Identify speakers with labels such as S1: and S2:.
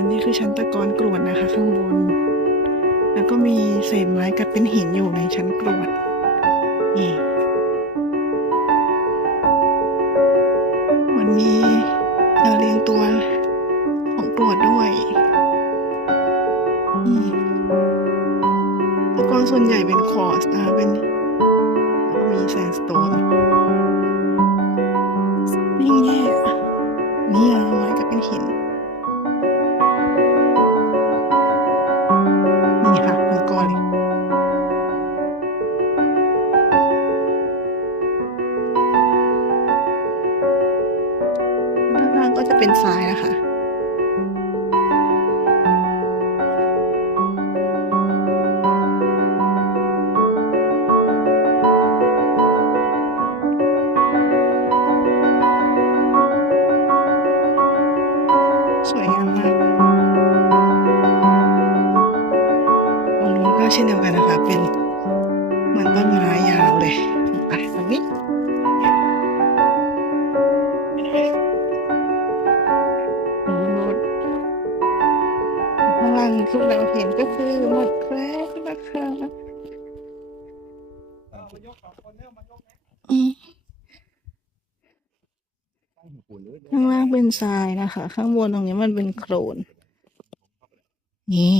S1: อันนี้คือชั้นตะกอนกรวดนะคะ ข้างบน แล้วก็มีเศษไม้กับเป็นหินอยู่ในชั้นกรวดนี่มันมีเอ่อเรียงตัวของกรวดด้วยนี่ตะกอนส่วนใหญ่เป็นคอร์สนะคะเป็นแล้วก็มีแซนสโตนนี่แย่นี่อะไม้กับเป็นหิน จะเป็นทรายนะคะสวยงามมากตรงนู้นก็เช่นเดียวกันนะคะ เป็นเหมือนต้นไม้ยาวเลย ไปตรงนี้ งที่เราเห็นก็คือหมดแครกนะคะข้างล่างเป็นทรายนะคะ ข้างบนตรงนี้มันเป็นโคลนนี่